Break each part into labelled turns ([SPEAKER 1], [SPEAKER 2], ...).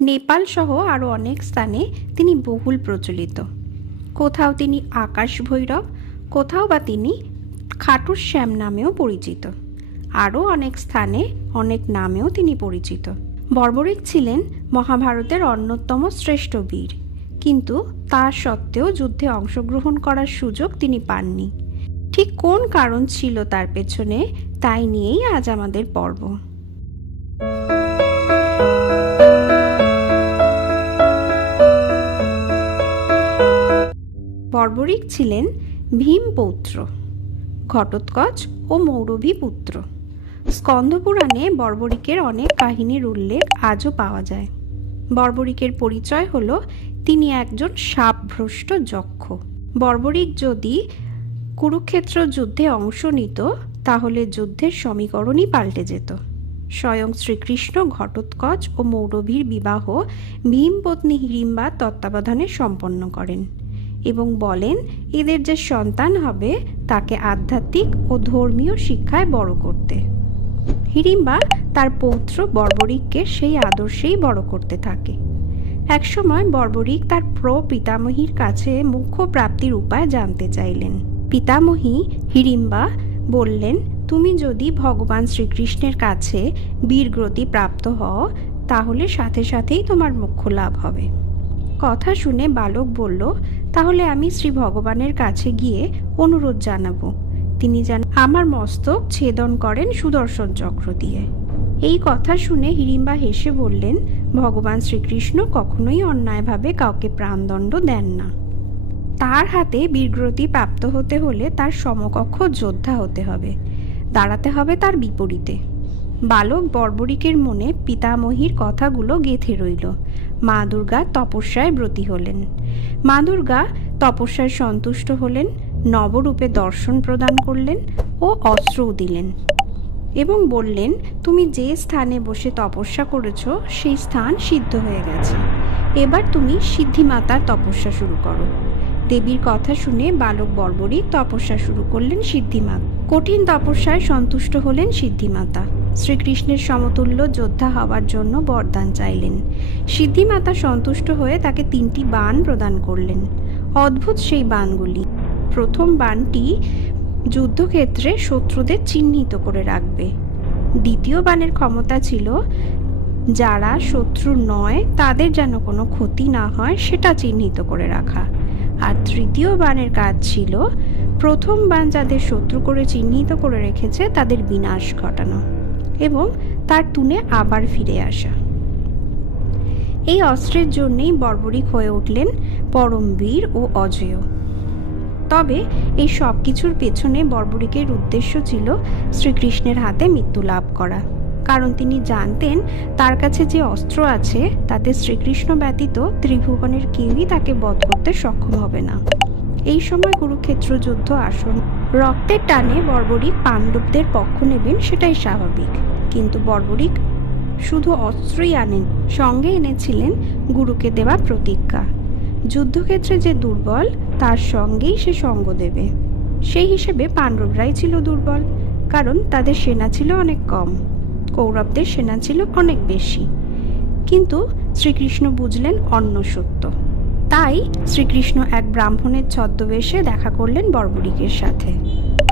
[SPEAKER 1] নেপাল সহ আরও অনেক স্থানে তিনি বহুল প্রচলিত। কোথাও তিনি আকাশ ভৈরব কোথাও বা তিনি খাটুর শ্যাম নামেও পরিচিত। আরও অনেক স্থানে অনেক নামেও তিনি পরিচিত। বর্বরিক ছিলেন মহাভারতের অন্যতম শ্রেষ্ঠ বীর, কিন্তু তা সত্ত্বেও যুদ্ধে অংশগ্রহণ করার সুযোগ তিনি পাননি। ঠিক কোন কারণ ছিল তার পেছনে, তাই নিয়েই আজ আমাদের পর্ব। বর্বরিক ছিলেন ভীমপৌত্র, ঘটোৎকচ ও মৌরভী পুত্র স্কন্দপুরাণে বর্বরিকের অনেক কাহিনীর উল্লেখ আজও পাওয়া যায়। বর্বরিকের পরিচয় হল তিনি একজন সাপভ্রষ্ট যক্ষ। বর্বরিক যদি কুরুক্ষেত্র যুদ্ধে অংশ নিত, তাহলে যুদ্ধের সমীকরণই পাল্টে যেত। স্বয়ং শ্রীকৃষ্ণ, ঘটোৎকচ ও মৌরভীর বিবাহ ভীমপত্নী হিড়িম্বার তত্ত্বাবধানে সম্পন্ন করেন। এবং বলেন, এদের যে সন্তান হবে, তাকে আধ্যাত্মিক ও ধর্মীয় শিক্ষায় বড় করতে। হিড়িম্বা তার পৌত্র বর্বরিককে সেই আদর্শেই বড় করতে থাকে। একসময় বর্বরিক তার প্র পিতামহীর কাছে মুখ্য প্রাপ্তির উপায় জানতে চাইলেন। পিতামহী হিড়িম্বা বললেন, তুমি যদি ভগবান শ্রীকৃষ্ণের কাছে বীরগ্রতি প্রাপ্ত হও, তাহলে সাথে সাথেই তোমার মুখ্য লাভ হবে। কথা শুনে বালক বলল তাহলে আমি শ্রী ভগবানের কাছে গিয়ে অনুরোধ জানাব। তিনি যেন আমার মস্তক ছেদন করেন সুদর্শন চক্র দিয়ে। এই কথা শুনে হিড়িম্বা হেসে বললেন, ভগবান শ্রীকৃষ্ণ কখনোই অন্যায়ভাবে কাউকে প্রাণদণ্ড দেন না। তার হাতে বীরগ্রতি প্রাপ্ত হতে হলে তার সমকক্ষ যোদ্ধা হতে হবে। দাঁড়াতে হবে তার বিপরীতে। বালক বর্বরিকের মনে পিতামহীর কথাগুলো গেঁথে রইল। মা দুর্গা তপস্যায় ব্রতী হলেন। মা দুর্গা তপস্যায় সন্তুষ্ট হলেন, নবরূপে দর্শন প্রদান করলেন ও অস্ত্রও দিলেন এবং বললেন, তুমি যে স্থানে বসে তপস্যা করেছ, সেই স্থান সিদ্ধ হয়ে গেছে। এবার তুমি সিদ্ধিমাতার তপস্যা শুরু করো। দেবীর কথা শুনে বালক বর্বরী তপস্যা শুরু করলেন সিদ্ধিমাতা। কঠিন তপস্যায় সন্তুষ্ট হলেন সিদ্ধিমাতা। শ্রীকৃষ্ণের সমতুল্য যোদ্ধা হওয়ার জন্য বরদান চাইলেন। সিদ্ধিমাতা সন্তুষ্ট হয়ে তাকে তিনটি বাণ প্রদান করলেন। অদ্ভুত সেই বাণগুলি। প্রথম বাণটি যুদ্ধক্ষেত্রে শত্রুদের চিহ্নিত করে রাখবে। দ্বিতীয় বাণের ক্ষমতা ছিল, যারা শত্রু নয়, তাদের যেন কোনো ক্ষতি না হয়, সেটা চিহ্নিত করে রাখা। আর তৃতীয় বাণের কাজ ছিল, প্রথম বাণ যাদের শত্রু করে চিহ্নিত করে রেখেছে, তাদের বিনাশ ঘটানো। এবং তার তুনে আবার ফিরে আসা। এই অস্ত্রের জন্যেই বর্বরিক হয়ে উঠলেন পরমবীর ও অজয়। তবে এই সব কিছুর পেছনে বর্বরিকের উদ্দেশ্য ছিল শ্রীকৃষ্ণের হাতে মৃত্যু লাভ করা। কারণ তিনি জানতেন তার কাছে যে অস্ত্র আছে, তাতে শ্রীকৃষ্ণ ব্যতীত ত্রিভুবনের কেউই তাকে বধ করতে সক্ষম হবে না। এই সময় কুরুক্ষেত্র যুদ্ধ আসন রক্তের টানে বর্বরিক পাণ্ডবদের পক্ষ নেবেন সেটাই স্বাভাবিক। কিন্তু বর্বরিক শুধু অস্ত্রই আনেন, সঙ্গে এনেছিলেন গুরুকে দেওয়া প্রতিজ্ঞা। যুদ্ধক্ষেত্রে যে দুর্বল, তার সঙ্গেই সে সঙ্গ দেবে। সেই হিসেবে পাণ্ডবরাই ছিল দুর্বল, কারণ তাদের সেনা ছিল অনেক কম, কৌরবদের সেনা ছিল অনেক বেশি। কিন্তু শ্রীকৃষ্ণ বুঝলেন অন্য সত্য। তাই শ্রীকৃষ্ণ এক ব্রাহ্মণের ছদ্মবেশে দেখা করলেন বর্বরিকের সাথে।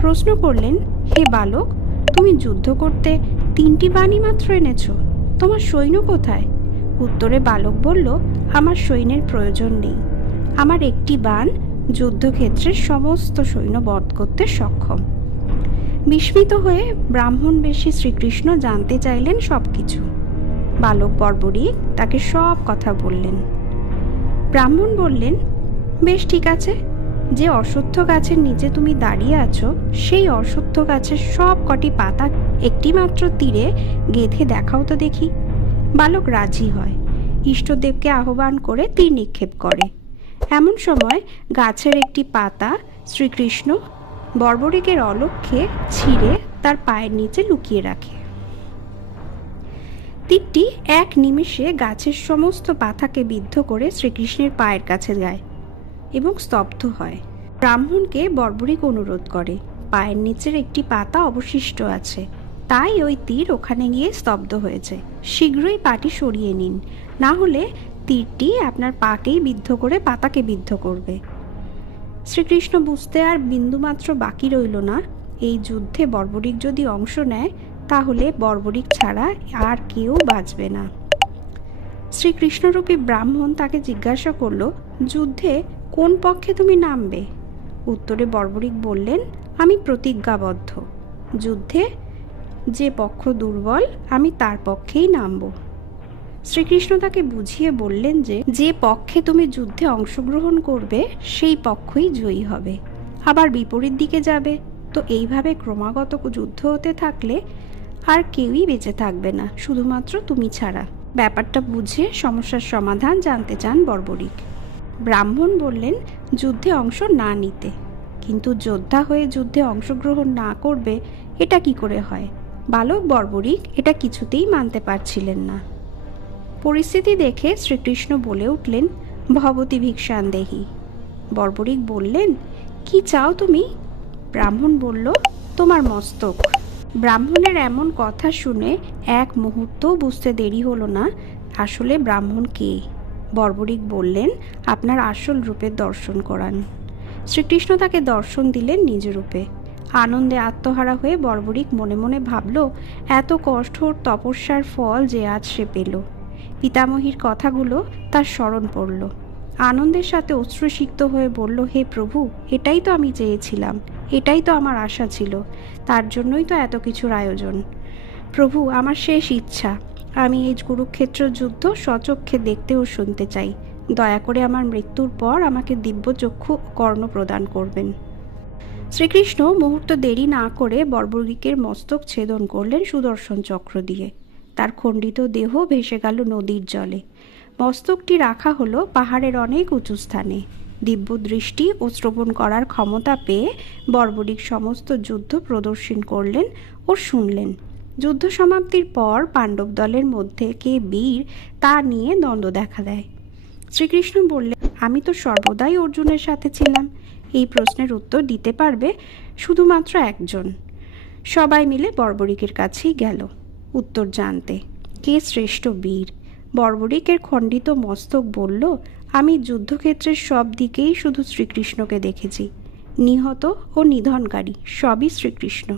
[SPEAKER 1] প্রশ্ন করলেন, হে বালক, তুমি যুদ্ধ করতে তিনটি বাণী মাত্র এনেছ, তোমার সৈন্য কোথায়? উত্তরে বালক বলল, আমার সৈন্যের প্রয়োজন নেই। আমার একটি বাণ যুদ্ধক্ষেত্রের সমস্ত সৈন্য বধ করতে সক্ষম বিস্মিত হয়ে ব্রাহ্মণ বেশি শ্রীকৃষ্ণ জানতে চাইলেন সব কিছু বালক বর্বরী তাকে সব কথা বললেন। ব্রাহ্মণ বললেন, বেশ ঠিক আছে, যে অশ্বত্থ গাছের নিচে তুমি দাঁড়িয়ে আছো, সেই অশ্বত্থ গাছের সব কটি পাতা একটি মাত্র তীরে গেঁথে দেখাও তো দেখি। বালক রাজি হয়, ইষ্টদেবকে আহ্বান করে তীর নিক্ষেপ করে। এমন সময় গাছের একটি পাতা শ্রীকৃষ্ণ বর্বরিকের অলক্ষ্যে ছিঁড়ে তার পায়ের নিচে লুকিয়ে রাখে। তীরটি এক নিমেষে গাছের সমস্ত পাতাকে বিদ্ধ করে শ্রীকৃষ্ণের পায়ের কাছে যায় এবং স্তব্ধ হয়। ব্রাহ্মণকে বর্বরিক অনুরোধ করে। পায়ের নিচের একটি পাতা অবশিষ্ট আছে। তাই ওই তীর ওখানে গিয়ে স্তব্ধ হয়েছে। শীঘ্রই পাটি সরিয়ে নিন। না হলে তীরটি আপনার পাকেই বিদ্ধ করে পাতাকে বিদ্ধ করবে। শ্রীকৃষ্ণ বুঝতে আর বিন্দুমাত্র বাকি রইল না। এই যুদ্ধে বর্বরিক যদি অংশ নেয় তাহলে বর্বরিক ছাড়া আর কেউ বাঁচবে না। শ্রীকৃষ্ণরূপী ব্রাহ্মণ তাকে জিজ্ঞাসা করল, যুদ্ধে কোন পক্ষে তুমি নামবে? উত্তরে বর্বরিক বললেন, আমি প্রতিজ্ঞাবদ্ধ। যুদ্ধে যে পক্ষ দুর্বল, আমি তার পক্ষেই নামব। শ্রীকৃষ্ণ তাকে বুঝিয়ে বললেন যে যে পক্ষে তুমি যুদ্ধে অংশগ্রহণ করবে, সেই পক্ষই জয়ী হবে। আবার বিপরীত দিকে যাবে। তো এইভাবে ক্রমাগত যুদ্ধ হতে থাকলে আর কেউই বেঁচে থাকবে না, শুধুমাত্র তুমি ছাড়া। ব্যাপারটা বুঝে সমস্যার সমাধান জানতে চান বর্বরিক। ব্রাহ্মণ বললেন, যুদ্ধে অংশ না নিতে। কিন্তু যোদ্ধা হয়ে যুদ্ধে অংশগ্রহণ না করবে, এটা কি করে হয়? বালক বর্বরিক এটা কিছুতেই মানতে পারছিলেন না। পরিস্থিতি দেখে শ্রীকৃষ্ণ বলে উঠলেন ভবতী ভিক্ষান দেহি। বর্বরিক বললেন, কি চাও তুমি? ব্রাহ্মণ বলল, তোমার মস্তক। ব্রাহ্মণের এমন কথা শুনে এক মুহূর্ত বুঝতে দেরি হলো না। আসলে ব্রাহ্মণ কে? বর্বরিক বললেন, আপনার আসল রূপের দর্শন করান। শ্রীকৃষ্ণ তাকে দর্শন দিলেন নিজ রূপে। আনন্দে আত্মহারা হয়ে বর্বরিক মনে মনে ভাবল, এত কঠোর তপস্যার ফল যে আজ সে পেল। পিতামহীর কথাগুলো তার স্মরণ পড়ল। আনন্দের সাথে অশ্রুসিক্ত হয়ে বলল, হে প্রভু, এটাই তো আমি চেয়েছিলাম। এটাই তো আমার আশা ছিল। তার জন্যই তো এত কিছুর আয়োজন। প্রভু, আমার শেষ ইচ্ছা। আমি এই কুরুক্ষেত্র যুদ্ধ স্বচক্ষে দেখতে ও শুনতে চাই। দয়া করে আমার মৃত্যুর পর আমাকে দিব্যচক্ষু কর্ণ প্রদান করবেন। শ্রীকৃষ্ণ মুহূর্ত দেরি না করে বর্বরিকের মস্তক ছেদন করলেন সুদর্শন চক্র দিয়ে। তার খণ্ডিত দেহ ভেসে গেল নদীর জলে। মস্তকটি রাখা হলো পাহাড়ের অনেক উঁচু স্থানে। দিব্য দৃষ্টি ও শ্রবণ করার ক্ষমতা পেয়ে বর্বরিক সমস্ত যুদ্ধ প্রদর্শন করলেন ও শুনলেন। যুদ্ধ সমাপ্তির পর পাণ্ডব দলের মধ্যে কে বীর, তা নিয়ে দ্বন্দ্ব দেখা দেয়। শ্রীকৃষ্ণ বললেন, আমি তো সর্বদাই অর্জুনের সাথে ছিলাম। এই প্রশ্নের উত্তর দিতে পারবে শুধুমাত্র একজন। সবাই মিলে বর্বরিকের কাছেই গেল। উত্তর জানতে, কে শ্রেষ্ঠ বীর? বর্বরিকের খণ্ডিত মস্তক বলল, আমি যুদ্ধক্ষেত্রের সব দিকেই শুধু শ্রীকৃষ্ণকে দেখেছি। নিহত ও নিধনকারী সবই শ্রীকৃষ্ণ।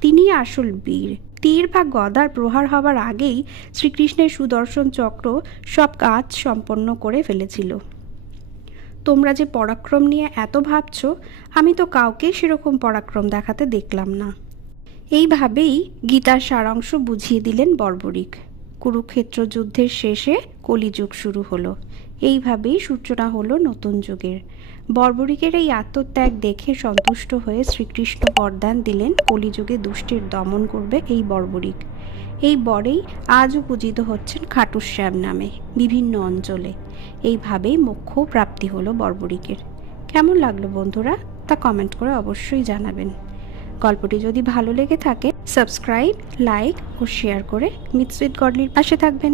[SPEAKER 1] তিনি আসল বীর। তীর বা গদার প্রহার হবার আগেই শ্রীকৃষ্ণের সুদর্শন চক্র সব কাজ সম্পন্ন করে ফেলেছিল। তোমরা যে পরাক্রম নিয়ে এত ভাবছ, আমি তো কাউকে সেরকম পরাক্রম দেখাতে দেখলাম না। এইভাবেই গীতার সারাংশ বুঝিয়ে দিলেন বর্বরিক। কুরুক্ষেত্র যুদ্ধের শেষে কলিযুগ শুরু হলো। এইভাবেই সূচনা হলো নতুন যুগের। বর্বরিকের এই আত্মত্যাগ দেখে সন্তুষ্ট হয়ে শ্রীকৃষ্ণ বরদান দিলেন, কলিযুগে দুষ্টির দমন করবে এই বর্বরিক। এই বরেই আজও পূজিত হচ্ছেন খাটুশ্যাম নামে বিভিন্ন অঞ্চলে। এইভাবেই মোক্ষ প্রাপ্তি হলো বর্বরিকের। কেমন লাগল বন্ধুরা? তা কমেন্ট করে অবশ্যই জানাবেন। গল্পটি যদি ভালো লেগে থাকে সাবস্ক্রাইব লাইক ও শেয়ার করে মিটসুইট গডলির পাশে থাকবেন।